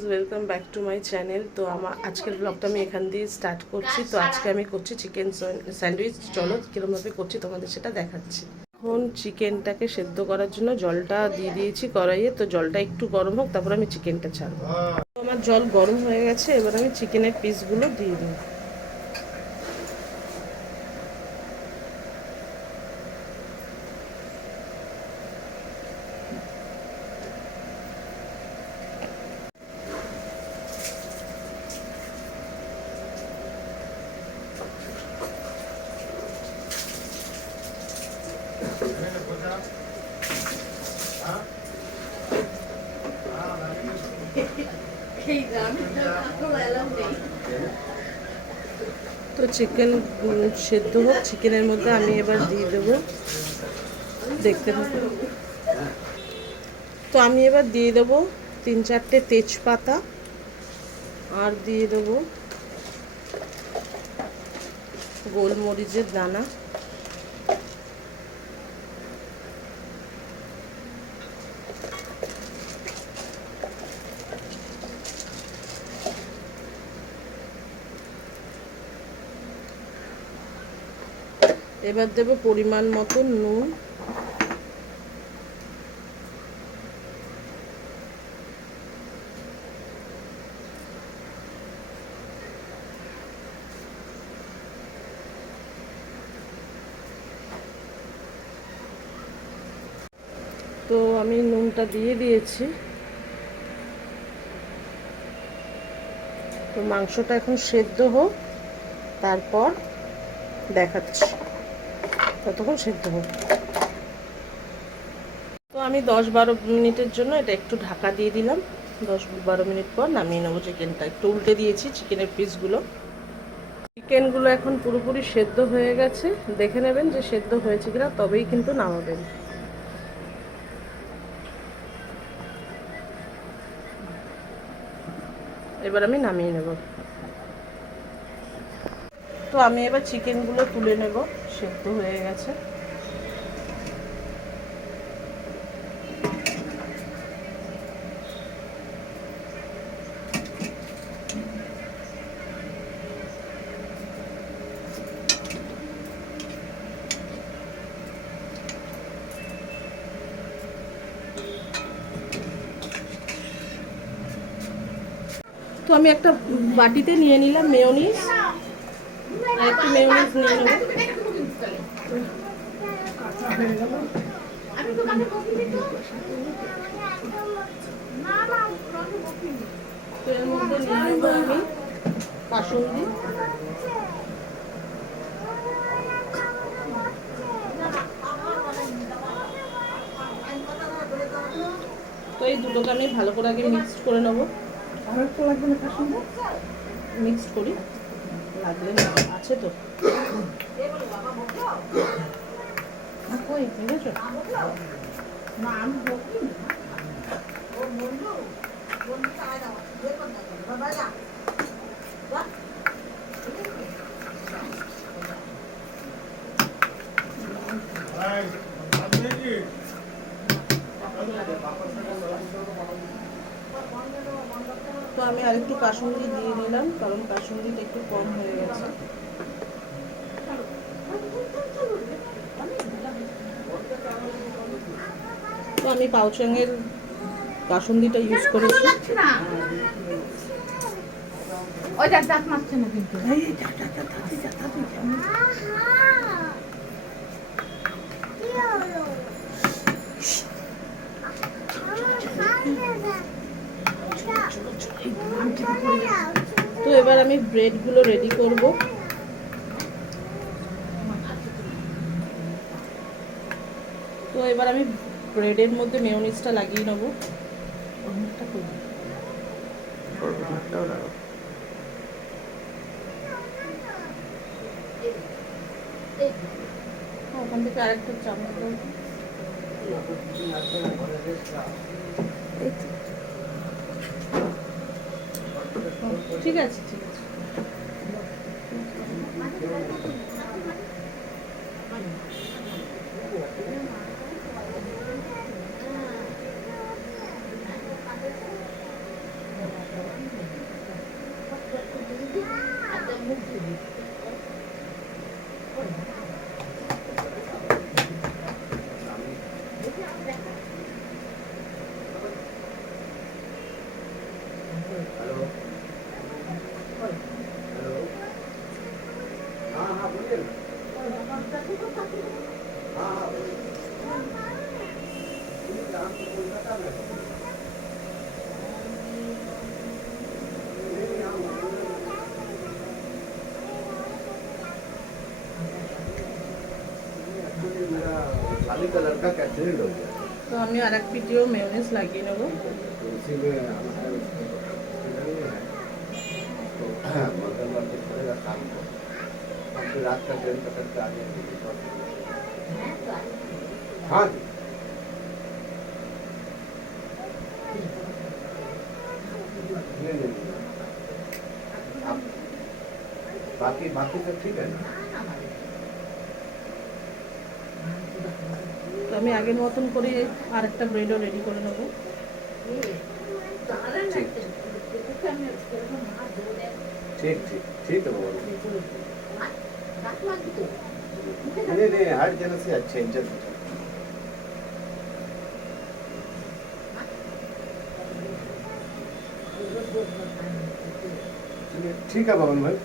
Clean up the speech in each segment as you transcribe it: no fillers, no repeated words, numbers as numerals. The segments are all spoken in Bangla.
Viewers, welcome back to my channel. তো আমার আজকের ব্লগটা আমি এখান দিয়ে স্টার্ট করছি। তো আজকে আমি করছি চিকেন স্যান্ডউইচ। চলো কীরকমভাবে করছি তোমাদের সেটা দেখাচ্ছি। এখন চিকেনটাকে সেদ্ধ করার জন্য জলটা দিয়ে দিয়েছি কড়াইয়ে। তো জলটা একটু গরম হোক, তারপর আমি চিকেনটা ছাড়বো। তো আমার জল গরম হয়ে গেছে, এবার আমি চিকেনের পিসগুলো দিয়ে দিই। তো চিকেন সেদ্ধ হোক, চিকেনের মধ্যে আমি এবার দিয়ে দেবো, দেখতে পাবো। তো আমি এবার দিয়ে দেবো 3-4টে তেজপাতা, আর দিয়ে দেবো গোলমরিচের দানা, এবার দেবো পরিমাণ মতো নুন, তো আমি নুনটা দিয়ে দিয়েছি। তো মাংসটা এখন সেদ্ধ হোক, তারপর দেখাচ্ছি, ততক্ষণ সেদ্ধ হোক। তো আমি 10-12 মিনিটের জন্য এটা একটু ঢাকা দিয়ে দিলাম। 10-12 মিনিট পর নামিয়ে নেবো চিকেনটা। একটু উল্টে দিয়েছি চিকেনের পিসগুলো। চিকেনগুলো এখন পুরোপুরি সেদ্ধ হয়ে গেছে। দেখে নেবেন যে সেদ্ধ হয়েছে কিনা, তবেই কিন্তু নামাবেন। এবার আমি নামিয়ে নেব। তো আমি এবার চিকেনগুলো তুলে নেব, সেদ্ধ হয়ে গেছে। তো আমি একটা বাটিতে নিয়ে নিলাম মেয়োনিজ, আর একটু মেয়োনিজ নিয়ে নেব। তো এর মধ্যে নিয়ে নেব আমি কাসুন্দি। তো এই দুটোকে আমি ভালো করে আগে মিক্সড করে নেবো। মিক্সড করি, লাগলে আছে তো। বুঝেছো? তো আমি আরেকটু কাসুন্দি দিয়ে নিলাম, কারণ কাসুন্দিটা একটু কম হয়ে গেছে। তো আমি পাউচাংয়ের কাসুন্দিটা ইউজ করেছি। তো এবার আমি ব্রেডগুলো রেডি করব। তো এবার আমি ব্রেডের মধ্যে মেয়োনিজটা লাগিয়ে নেব। ওখান থেকে আরেকটা চামচ দাও। ঠিক আছে, ঠিক আছে। खाली कलर का कैसेट हो गया তো আমি আর এক ভিডিও মেয়োনেজ লাগিয়ে নেবো। तो उसी में हमारा मंगलवार को पड़ेगा शाम को हम फिर रात का ट्रेन पकड़ के आ जाएंगे हाँ जी नहीं आप बाकी बाकी सब ठीक है ना তো আমি আগের মতন করে আর একটা ব্রেডও রেডি করে নেবো। ठीक ठीक ठीक ठीक है बाबा नहीं नहीं हर जगह से अच्छे इंजन ठीक है बाबन भाई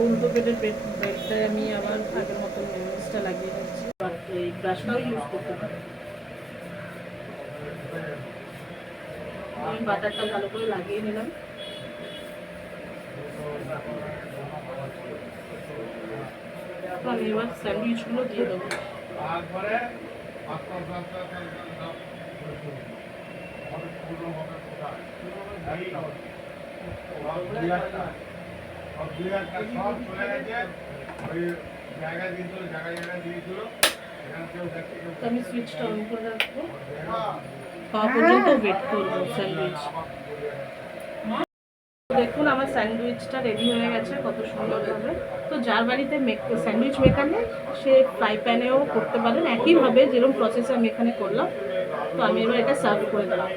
উল্টো পেটের ব্রেডটায় আমি আবার আগের মতন মেয়োনেজটা লাগিয়ে নিচ্ছি। এই ব্রাশটাও ইউজ করতে পারি। আমি বাটারটা ভালো করে লাগিয়ে নিলাম। তো আমি এবার স্যান্ডউইচগুলো দিয়ে দেবো। তো আমি সুইচটা অন করে রাখবো, খাওয়া পর্যন্ত ওয়েট করবো স্যান্ডউইচ। দেখুন আমার স্যান্ডউইচটা রেডি হয়ে গেছে কত সুন্দরভাবে। তো যার বাড়িতে স্যান্ডউইচ মেকার নেই সে ফ্রাই প্যানেও করতে পারেন একইভাবে যেরকম প্রসেসে আমি এখানে করলাম। তো আমি এবার এটা সার্ভ করে দিলাম।